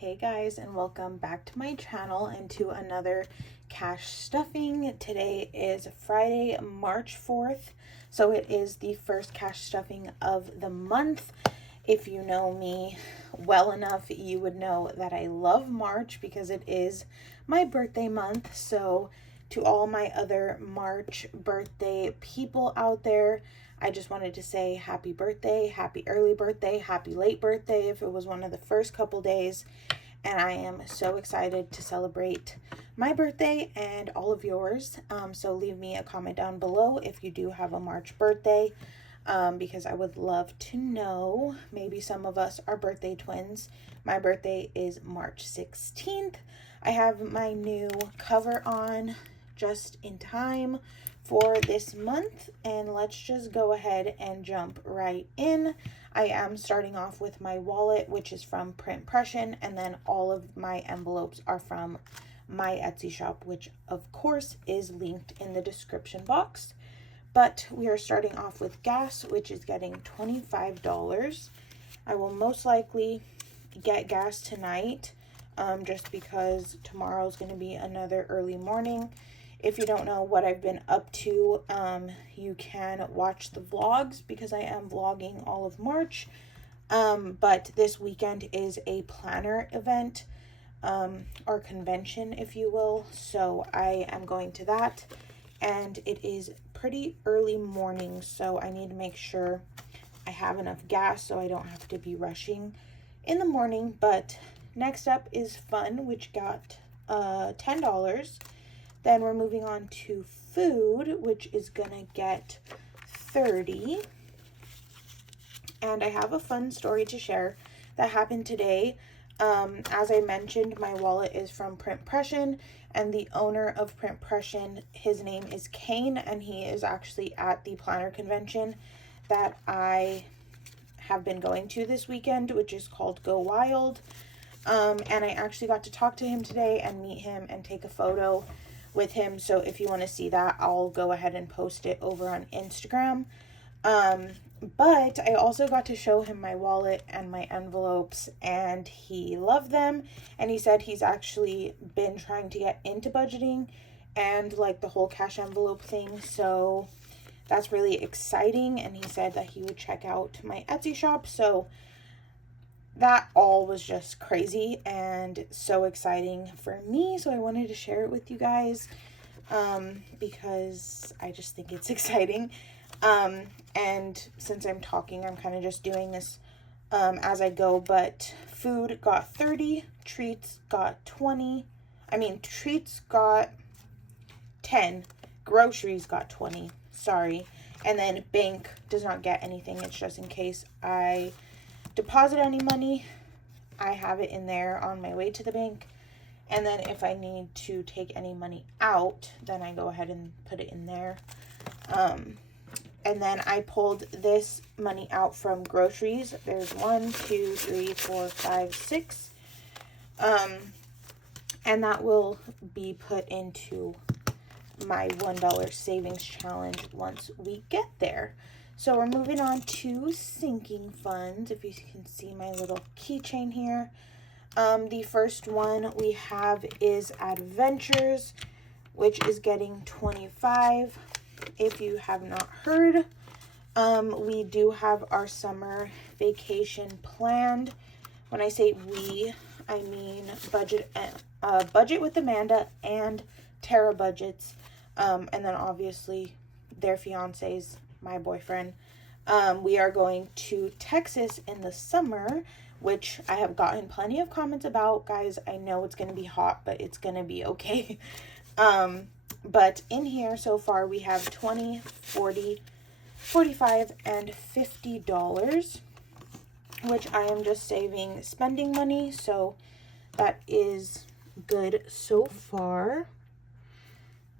Hey guys, and welcome back to my channel and to another cash stuffing. Today is Friday, March 4th, so it is the first cash stuffing of the month. If you know me well enough, you would know that I love March because it is my birthday month. So to all my other March birthday people out there, I just wanted to say happy birthday, happy early birthday, happy late birthday if it was one of the first couple days. And I am so excited to celebrate my birthday and all of yours. So leave me a comment down below if you do have a March birthday, because I would love to know. Maybe some of us are birthday twins. My birthday is March 16th. I have my new cover on just in time for this month, and let's just go ahead and jump right in. I am starting off with my wallet, which is from Printpression, and then all of my envelopes are from my Etsy shop, which of course is linked in the description box. But we are starting off with gas, which is getting $25. I will most likely get gas tonight, just because tomorrow is going to be another early morning. If you don't know what I've been up to, you can watch the vlogs because I am vlogging all of March. But this weekend is a planner event, or convention, if you will. So I am going to that, and it is pretty early morning, so I need to make sure I have enough gas so I don't have to be rushing in the morning. But next up is fun, which got $10. Then we're moving on to food, which is gonna get $30. And I have a fun story to share that happened today. As I mentioned, my wallet is from Printpression, and the owner of Printpression, his name is Kane, and he is actually at the planner convention that I have been going to this weekend, which is called Go Wild. And I actually got to talk to him today and meet him and take a photo with him. So if you want to see that, I'll go ahead and post it over on Instagram. But I also got to show him my wallet and my envelopes, and he loved them. And he said he's actually been trying to get into budgeting and like the whole cash envelope thing. So that's really exciting. And he said that he would check out my Etsy shop. So that all was just crazy and so exciting for me. So I wanted to share it with you guys, because I just think it's exciting. And since I'm talking, I'm kind of just doing this as I go. But food got 30, treats got 20. Treats got 10, groceries got 20. Sorry. And then bank does not get anything. It's just in case I deposit any money, I have it in there on my way to the bank. And then if I need to take any money out, then I go ahead and put it in there. And then I pulled this money out from groceries. There's 1, 2, 3, 4, 5, 6. And that will be put into my $1 savings challenge once we get there. So we're moving on to sinking funds. If you can see my little keychain here. The first one we have is Adventures, which is getting $25. If you have not heard, we do have our summer vacation planned. When I say we, I mean Budget with Amanda and Thebudgetmom, and then obviously their fiancés, my boyfriend. We are going to Texas in the summer, which I have gotten plenty of comments about. Guys, I know it's going to be hot, but it's going to be okay. But in here so far we have $20, $40, $45, and $50, which I am just saving spending money. So that is good so far.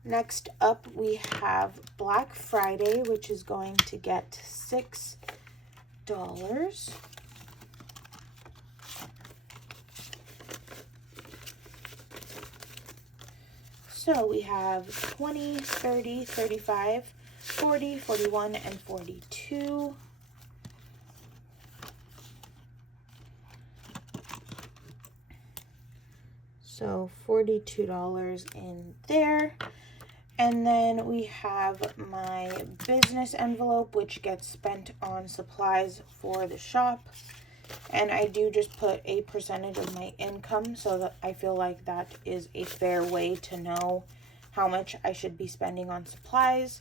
Next up, we have Black Friday, which is going to get $6. So we have 20, 30, 35, 40, 41, and 42. So $42 in there. And then we have my business envelope, which gets spent on supplies for the shop. And I do just put a percentage of my income, so that I feel like that is a fair way to know how much I should be spending on supplies.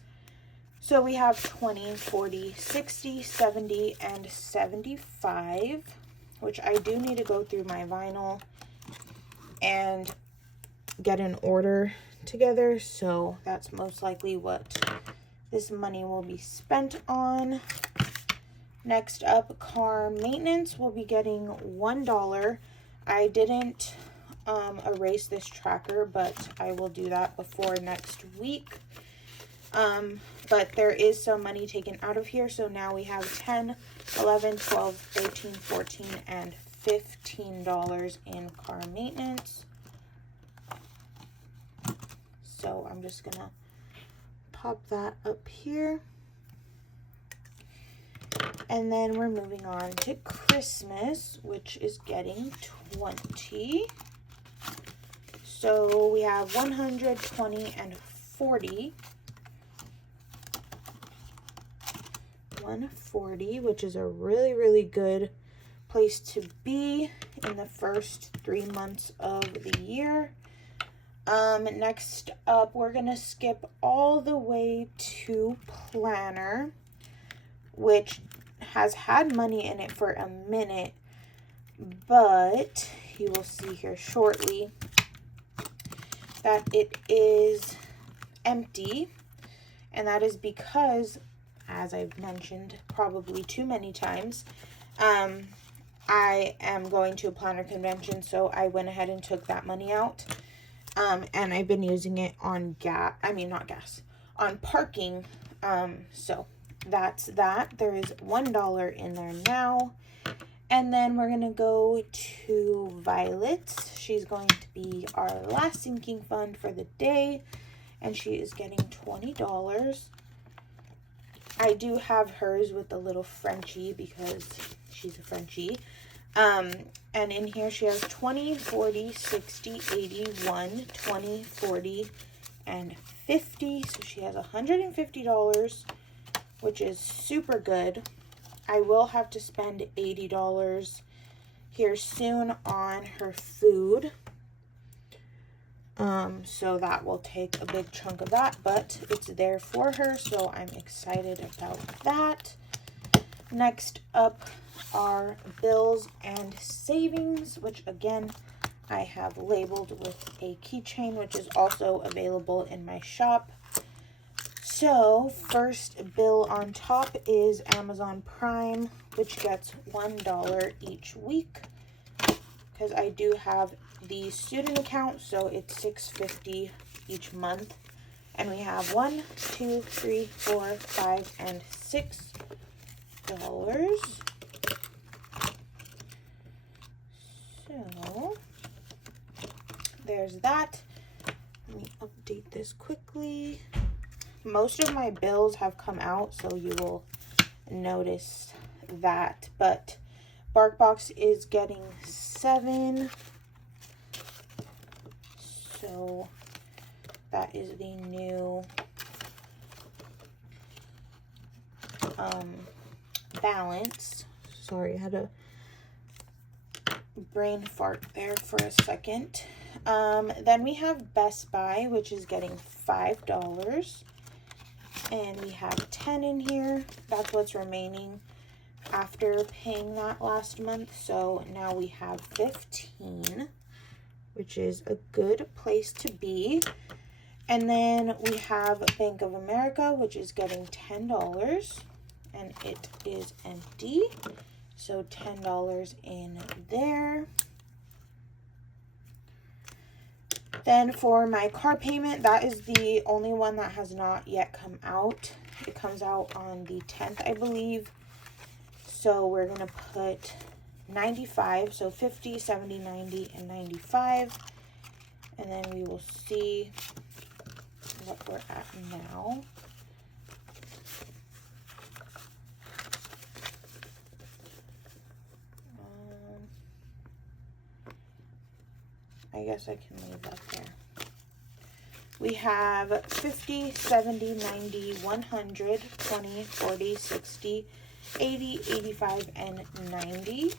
So we have 20, 40, 60, 70, and 75, which I do need to go through my vinyl and get an order together. So that's most likely what this money will be spent on. Next up, car maintenance will be getting $1. I didn't erase this tracker, but I will do that before next week. But there is some money taken out of here, so now we have 10, 11, 12, 13, 14, and $15 in car maintenance. So I'm just gonna pop that up here. And then we're moving on to Christmas, which is getting 20. So we have 100, 20, and 40. 140, which is a really, really good place to be in the first 3 months of the year. Next up, we're gonna skip all the way to planner, which has had money in it for a minute, but you will see here shortly that it is empty, and that is because, as I've mentioned probably too many times, I am going to a planner convention, so I went ahead and took that money out, and I've been using it on on parking, so that's that. There is $1 in there now. And then we're going to go to Violet. She's going to be our last sinking fund for the day, and she is getting $20. I do have hers with the little Frenchie because she's a Frenchie. And in here she has 20, 40, 60, 81, 20, 40, and 50. So she has $150, which is super good. I will have to spend $80 here soon on her food. So that will take a big chunk of that, but it's there for her, so I'm excited about that. Next up are bills and savings, which again, I have labeled with a keychain, which is also available in my shop. So first bill on top is Amazon Prime, which gets $1 each week, because I do have the student account, so it's $6.50 each month, and we have 1, 2, 3, 4, 5, and $6. So there's that. Let me update this quickly. Most of my bills have come out, so you will notice that, but BarkBox is getting 7, so that is the new balance. Sorry, I had a brain fart there for a second. Then we have Best Buy, which is getting $5. And we have 10 in here. That's what's remaining after paying that last month. So now we have 15, which is a good place to be. And then we have Bank of America, which is getting $10, and it is empty. So $10 in there. Then for my car payment, that is the only one that has not yet come out. It comes out on the 10th, I believe. So we're going to put 95, so 50, 70, 90, and 95. And then we will see what we're at now. I guess I can leave that there. We have 50, 70, 90, 100, 20, 40, 60, 80, 85, and 90.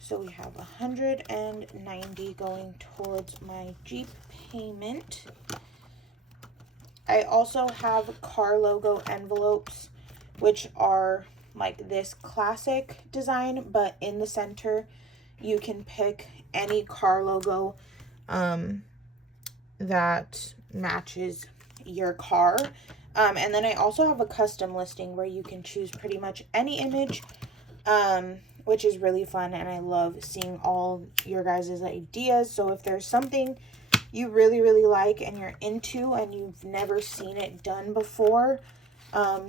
So we have 190 going towards my Jeep payment. I also have car logo envelopes, which are like this classic design, but in the center you can pick any car logo that matches your car. And then I also have a custom listing where you can choose pretty much any image, which is really fun, and I love seeing all your guys' ideas. So if there's something you really like and you're into and you've never seen it done before,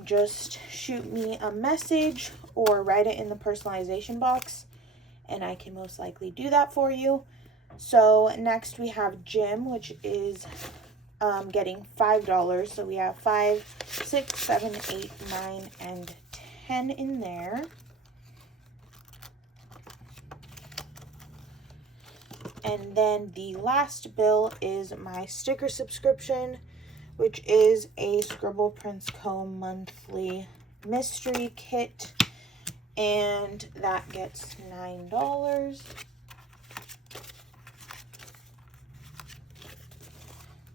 just shoot me a message or write it in the personalization box, and I can most likely do that for you. So next we have Jim, which is getting $5. So we have 5, 6, 7, 8, 9, and 10 in there. And then the last bill is my sticker subscription, which is a Scribble Prints Co. monthly mystery kit, and that gets $9.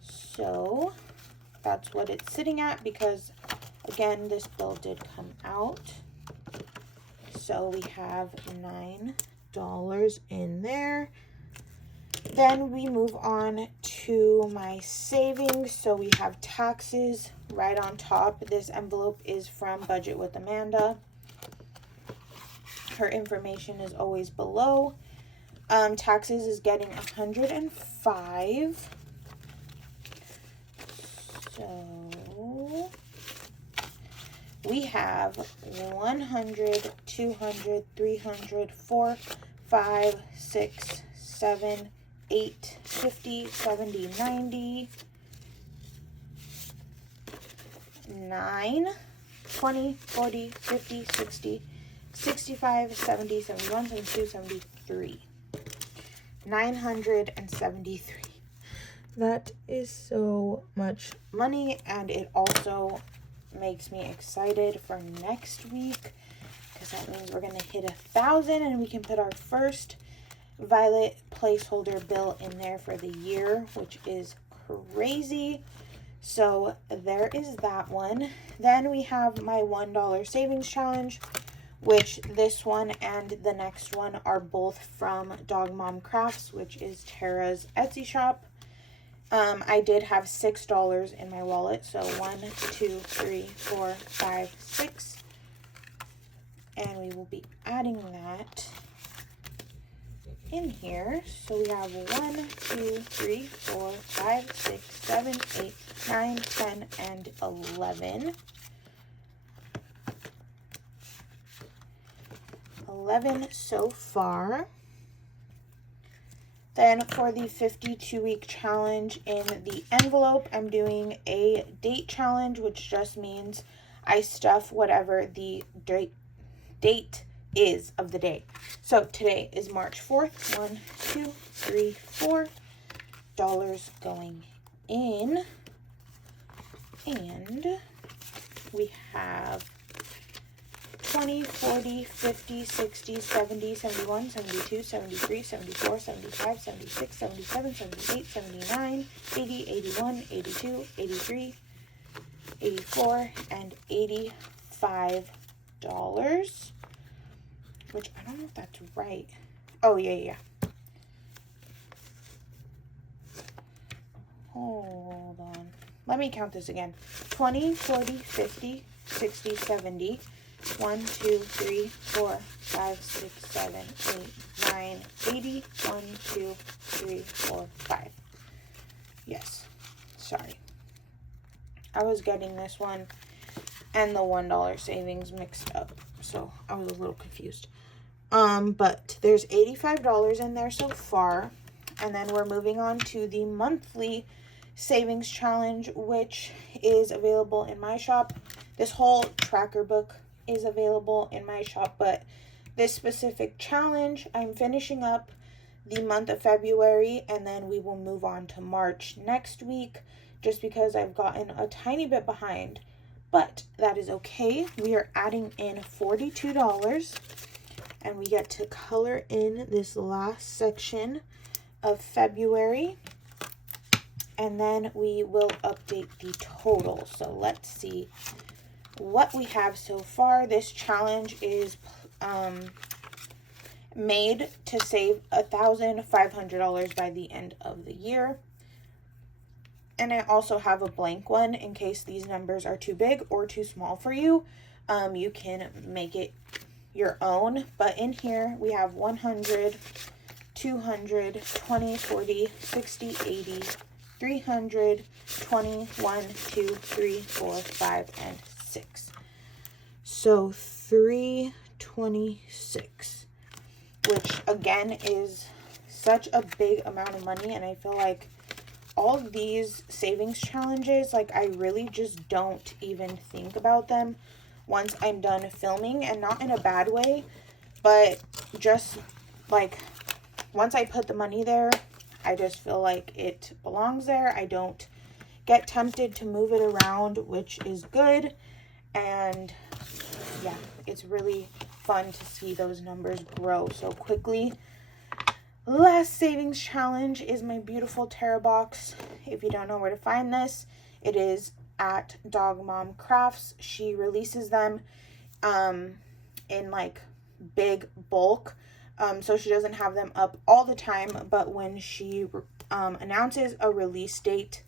So that's what it's sitting at, because again, this bill did come out. So we have $9 in there. Then we move on to my savings. So we have taxes right on top. This envelope is from Budget with Amanda. Her information is always below. Taxes is getting $105. So we have 100, 200, 300, 4, 5, 6, 7, 8, 50, 70, 90, 9, 20, 40, 50, 60, 65, 70, 71, 72, 73. 973. That is so much money, and it also makes me excited for next week, because that means we're going to hit 1,000 and we can put our first Violet placeholder bill in there for the year, which is crazy. So there is that one. Then we have my $1 savings challenge, which this one and the next one are both from Dog Mom Crafts, which is Tara's Etsy shop. I did have $6 in my wallet, so 1, 2, 3, 4, 5, 6, and we will be adding that in here. So we have 1, 2, 3, 4, 5, 6, 7, 8, 9, 10, and 11. 11 so far. Then for the 52-week challenge, in the envelope, I'm doing a date challenge, which just means I stuff whatever the date is of the day. So today is March 4th. 1, 2, 3, $4 going in. And we have 20, 40, 50, 60, 70, 71, 72, 73, 74, 75, 76, 77, 78, 79, 80, 81, 82, 83, 84, and $85. Which I don't know if that's right. Oh, yeah. Hold on. Let me count this again. 20, 40, 50, 60, 70. 1, 2, 3, 4, 5, 6, 7, 8, 9, 80. 1, 2, 3, 4, 5. Yes. Sorry. I was getting this one and the $1 savings mixed up, so I was a little confused. But there's $85 in there so far. And then we're moving on to the monthly savings challenge, which is available in my shop. This whole tracker book is available in my shop, but this specific challenge, I'm finishing up the month of February, and then we will move on to March next week, just because I've gotten a tiny bit behind, but that is okay. We are adding in $42, and we get to color in this last section of February, and then we will update the total. So let's see what we have so far. This challenge is made to save $1,500 by the end of the year. And I also have a blank one in case these numbers are too big or too small for you. You can make it your own. But in here we have 100, 200, 20, 40, 60, 80, 300, 20, 1, 2, 3, 4, 5, and 6. So 326, which again is such a big amount of money. And I feel like all of these savings challenges, like, I really just don't even think about them once I'm done filming, and not in a bad way, but just like once I put the money there, I just feel like it belongs there. I don't get tempted to move it around, which is good. And yeah, it's really fun to see those numbers grow so quickly. Last savings challenge is my beautiful tarot box. If you don't know where to find this, it is at Dog Mom Crafts. She releases them in like big bulk. So she doesn't have them up all the time, but when she announces a release date,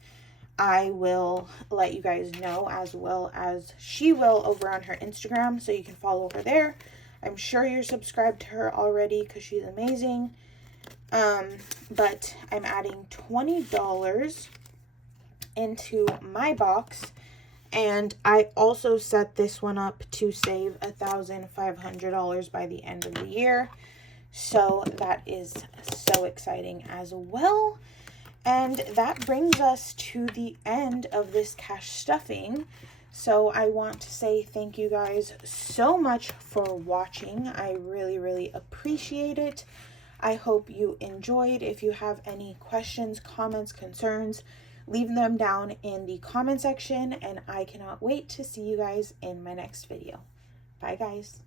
I will let you guys know, as well as she will over on her Instagram, so you can follow her there. I'm sure you're subscribed to her already because she's amazing. But I'm adding $20 into my box, and I also set this one up to save $1,500 by the end of the year. So that is so exciting as well. And that brings us to the end of this cash stuffing. So I want to say thank you guys so much for watching. I really, really appreciate it. I hope you enjoyed. If you have any questions, comments, concerns, leave them down in the comment section, and I cannot wait to see you guys in my next video. Bye, guys.